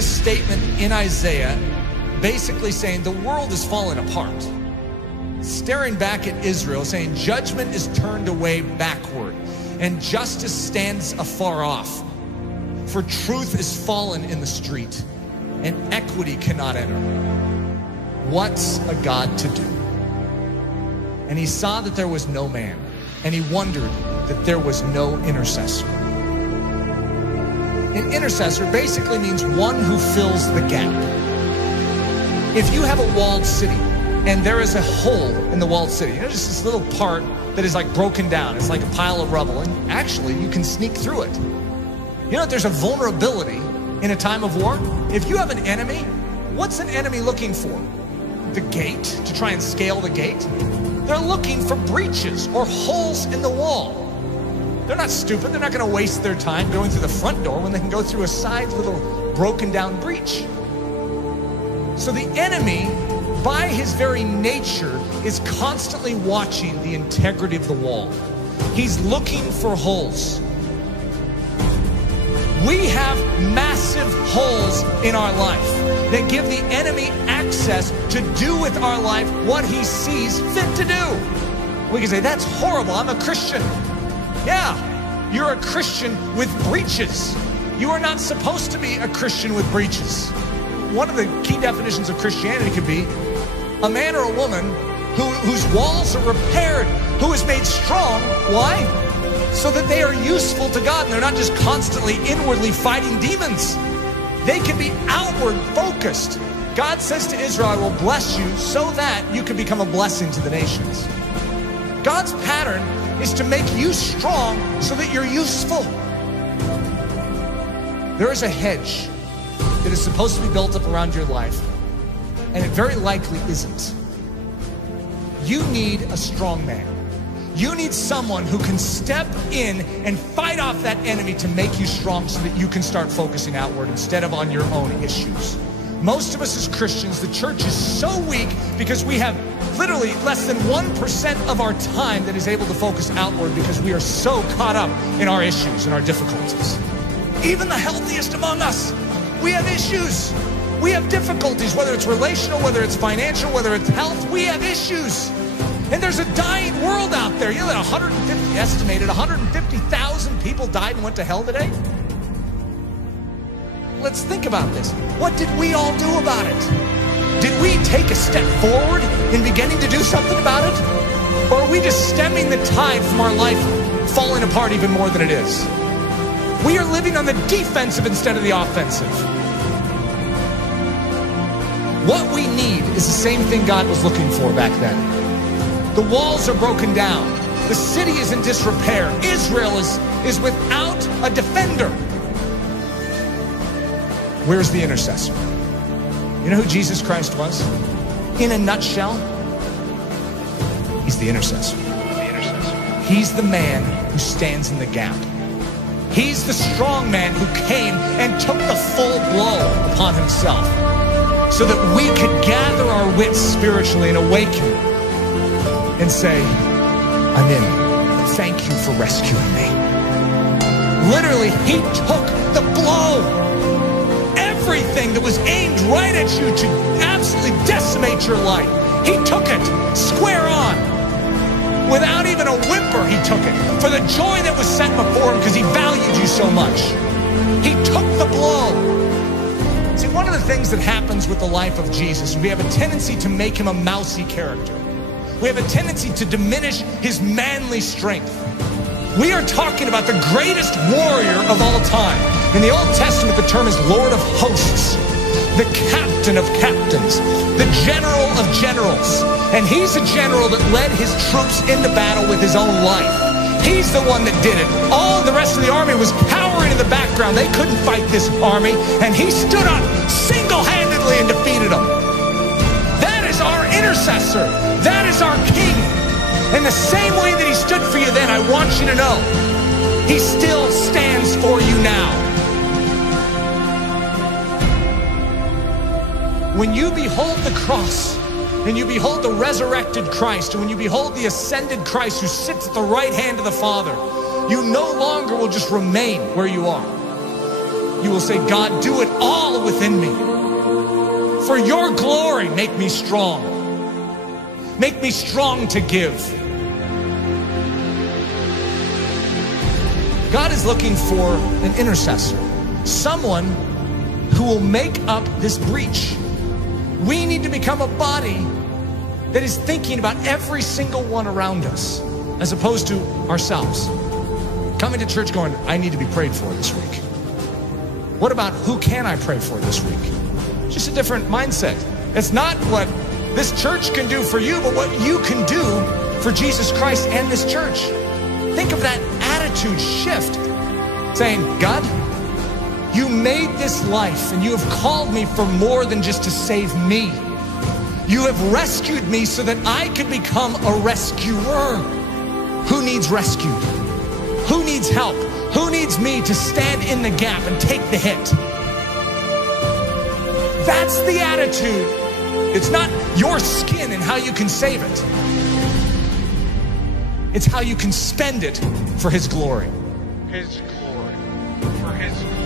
a statement in Isaiah basically saying the world is falling apart. Staring back at Israel, saying judgment is turned away backward and justice stands afar off. For truth is fallen in the street and equity cannot enter. What's a God to do? And he saw that there was no man, and he wondered that there was no intercessor. An intercessor basically means one who fills the gap. If you have a walled city and there is a hole in the walled city, you know, just this little part that is like broken down, it's like a pile of rubble, and actually you can sneak through it. You know, there's a vulnerability in a time of war. If you have an enemy, what's an enemy looking for? The gate, to try and scale the gate? They're looking for breaches or holes in the wall. They're not stupid. They're not going to waste their time going through the front door when they can go through a side little broken down breach. So the enemy, by his very nature, is constantly watching the integrity of the wall. He's looking for holes. We have massive holes in our life that give the enemy access to do with our life what he sees fit to do. We can say, that's horrible, I'm a Christian. Yeah, you're a Christian with breaches. You are not supposed to be a Christian with breaches. One of the key definitions of Christianity could be a man or a woman whose walls are repaired, who is made strong. Why? So that they are useful to God and they're not just constantly inwardly fighting demons. They can be outward focused. God says to Israel, I will bless you so that you can become a blessing to the nations. God's pattern is to make you strong so that you're useful. There is a hedge that is supposed to be built up around your life, and it very likely isn't. You need a strong man. You need someone who can step in and fight off that enemy to make you strong so that you can start focusing outward instead of on your own issues. Most of us as Christians, the church is so weak because we have literally less than 1% of our time that is able to focus outward because we are so caught up in our issues and our difficulties. Even the healthiest among us, we have issues. We have difficulties, whether it's relational, whether it's financial, whether it's health, we have issues. And there's a dying world out there. You know that estimated 150,000 people died and went to hell today? Let's think about this. What did we all do about it? Did we take a step forward in beginning to do something about it? Or are we just stemming the tide from our life falling apart even more than it is? We are living on the defensive instead of the offensive. What we need is the same thing God was looking for back then. The walls are broken down. The city is in disrepair. Israel is without a defender. Where's the intercessor? You know who Jesus Christ was? In a nutshell, he's the intercessor. He's the man who stands in the gap. He's the strong man who came and took the full blow upon himself so that we could gather our wits spiritually and awaken and say, I'm in. Thank you for rescuing me. Literally, he took the blow. Everything that was aimed right at you to absolutely decimate your life, he took it square on. Without even a whimper, he took it. For the joy that was set before him because he valued you so much. He took the blow. See, one of the things that happens with the life of Jesus, we have a tendency to make him a mousy character. We have a tendency to diminish his manly strength. We are talking about the greatest warrior of all time. In the Old Testament, the term is Lord of Hosts, the captain of captains, the general of generals. And he's a general that led his troops into battle with his own life. He's the one that did it. All the rest of the army was cowering in the background. They couldn't fight this army. And he stood up single-handedly and defeated them. That is our intercessor. That is our king. In the same way that he stood for you then, I want you to know, he still stands for you now. When you behold the cross, and you behold the resurrected Christ, and when you behold the ascended Christ who sits at the right hand of the Father, you no longer will just remain where you are. you will say, God, do it all within me. For your glory, make me strong. Make me strong to give. God is looking for an intercessor, someone who will make up this breach. We need to become a body that is thinking about every single one around us, as opposed to ourselves. Coming to church going, I need to be prayed for this week. What about who can I pray for this week? Just a different mindset. It's not what this church can do for you, but what you can do for Jesus Christ and this church. Think of that attitude shift, saying, God, you made this life and you have called me for more than just to save me. You have rescued me so that I could become a rescuer. Who needs rescued? Who needs help? Who needs me to stand in the gap and take the hit? That's the attitude. It's not your skin and how you can save it. It's how you can spend it for His glory. His glory. For His glory.